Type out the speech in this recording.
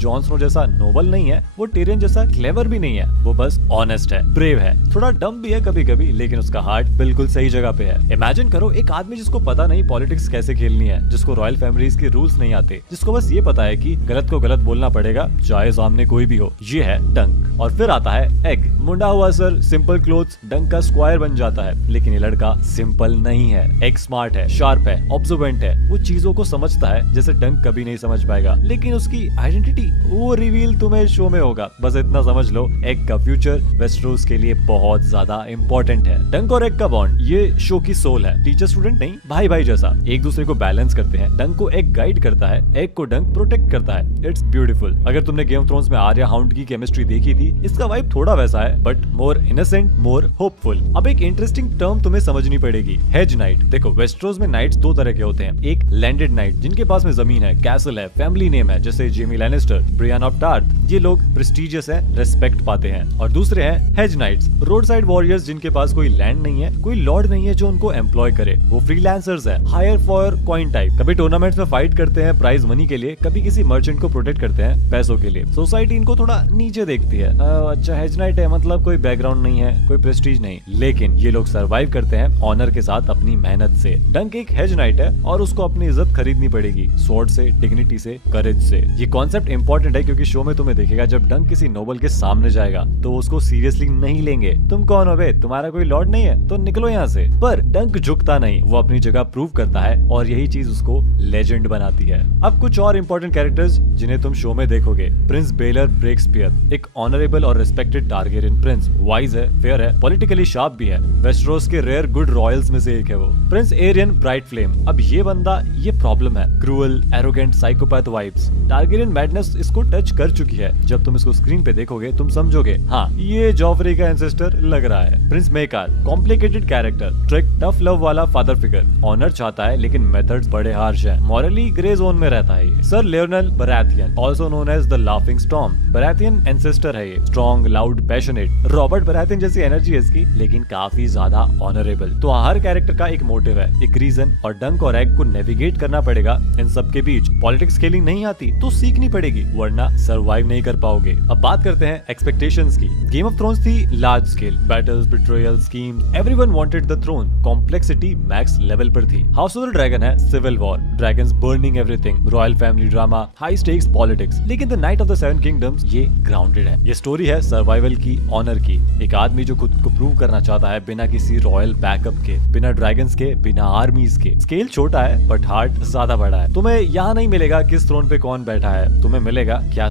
Jon Snow जैसा Nobel नहीं है, वो टिरियन जैसा क्लेवर भी नहीं है, वो बस ऑनेस्ट है, ब्रेव है, थोड़ा डम भी है कभी कभी, लेकिन उसका हार्ट बिल्कुल सही जगह पे है। इमेजिन करो एक आदमी जिसको पता नहीं पॉलिटिक्स कैसे खेलनी है, जिसको रॉयल फैमिलीज के रूल्स नहीं आते, जिसको बस ये पता है कि गलत को गलत बोलना पड़ेगा चाहे सामने कोई भी हो। ये है डंक। और फिर आता है एग। मुंडा हुआ सर, सिंपल क्लोथ्स, डंक का स्क्वायर बन जाता है। लेकिन ये लड़का सिंपल नहीं है। एग स्मार्ट है, शार्प है, ऑब्जर्वेंट है, वो चीजों को समझता है जैसे डंक कभी नहीं समझ पाएगा। लेकिन उसकी आइडेंटिटी वो रिवील तुम्हें शो में होगा। बस इतना समझ लो, एग का फ्यूचर वेस्टरोस के लिए बहुत ज्यादा इंपॉर्टेंट है। डंक और एग का बॉन्ड ये शो की सोल है। टीचर स्टूडेंट नहीं, भाई भाई जैसा एक दूसरे को बैलेंस करते हैं। डंक को एग गाइड करता है, एग को डंक प्रोटेक्ट करता है। It's beautiful. अगर तुमने गेम ऑफ थ्रोन्स में आर्या हाउंड की केमिस्ट्री देखी थी, इसका वाइब थोड़ा वैसा है, but more innocent, more hopeful. अब एक इंटरेस्टिंग टर्म तुम्हें समझनी पड़ेगी, हेज नाइट। देखो वेस्टरोस में नाइट्स दो तरह के होते हैं। एक लैंडेड नाइट, जिनके पास में जमीन है, कैसल है, फैमिली नेम है, जैसे जेमी लैनिस्टर, ब्रियान ऑफ टार्थ। ये लोग प्रेस्टिजियस है, रेस्पेक्ट पाते हैं। और दूसरे हैं hedge knights, roadside warriors, जिनके पास कोई लैंड नहीं है, कोई लॉर्ड नहीं है जो उनको एम्प्लॉय करे। वो फ्रीलांसर्स है, हायर फॉर कॉइन टाइप। कभी टूर्नामेंट्स में फाइट करते हैं प्राइज मनी के लिए, कभी किसी मर्चेंट को प्रोटेक्ट करते हैं पैसों के लिए। सोसाइटी इनको थोड़ा नीचे देखती है। अच्छा हेज नाइट है मतलब कोई बैकग्राउंड नहीं है, कोई प्रेस्टीज नहीं, लेकिन ये लोग सरवाइव करते हैं ऑनर के साथ, अपनी मेहनत से। डंक एक हेज नाइट है और उसको अपनी इज्जत खरीदनी पड़ेगी, स्वॉर्ड से, डिग्निटी से, करेज से। ये कॉन्सेप्ट इंपॉर्टेंट है क्योंकि शो में तुम्हें देखेगा जब डंक किसी नोबल के सामने जाएगा तो उसको सीरियसली नहीं लेंगे। तुम कौन हो बे, तुम्हारा कोई लॉर्ड नहीं है तो निकलो यहाँ से। पर डंक झुकता नहीं, वो अपनी जगह प्रूव करता है और यही चीज उसको लेजेंड बनाती है। अब कुछ और इंपॉर्टेंट कैरेक्टर्स जिन्हें तुम शो में देखोगे। प्रिंस बेलर ब्रेक्सपियर, एक ऑनरेबल और रिस्पेक्टेड टारगेरियन प्रिंस, वाइज है, फेयर है, पॉलिटिकली शार्प भी है, वेस्टरोस के रेयर गुड रॉयल्स में से एक है वो। प्रिंस एरियन ब्राइट फ्लेम, अब ये बंदा ये प्रॉब्लम है, cruel, arrogant, psychopath vibes. Targaryen madness इसको टच कर चुकी है। जब तुम इसको स्क्रीन पे देखोगे तुम समझोगे हाँ ये जॉफरी का एंसेस्टर लग रहा है। Prince maker, complicated character, trick, tough love वाला फादर फिगर, ऑनर चाहता है लेकिन मेथड्स बड़े हार्श हैं, मॉरली ग्रे जोन में रहता है ये। Sir Lyonel Baratheon, also known as the laughing storm, Baratheon ancestor है ये, strong, loud, passionate. Robert Baratheon जैसी एनर्जी है इसकी, लेकिन काफी ज्यादा ऑनरेबल। तो हर कैरेक्टर का एक मोटिव है, एक रीजन, और डंक और एग को नेविगेट करना पड़ेगा इन सब के बीच। पॉलिटिक्स खेलिंग नहीं आती तो सीखनी पड़ेगी, वरना सरवाइव नहीं कर पाओगे। अब बात करते हैं एक्सपेक्टेशंस की। गेम ऑफ थ्रोन्स थी large scale, battles, betrayal, schemes, everyone wanted the throne, complexity max level पर थी। हाउस ऑफ द ड्रैगन है civil war, dragons burning everything, royal family drama, high stakes politics. लेकिन the knight of the seven kingdoms ये grounded है। ये story है survival की, honour की। एक आदमी जो खुद को प्रूव करना चाहता है बिना किसी रॉयल बैकअप के, बिना ड्रैगन्स के, बिना आर्मीज के। स्केल छोटा है बट हार्ट ज्यादा बड़ा है। तुम्हें यहाँ नहीं मिलेगा किस थ्रोन पे कौन बैठा है, तुम्हें मिलेगा क्या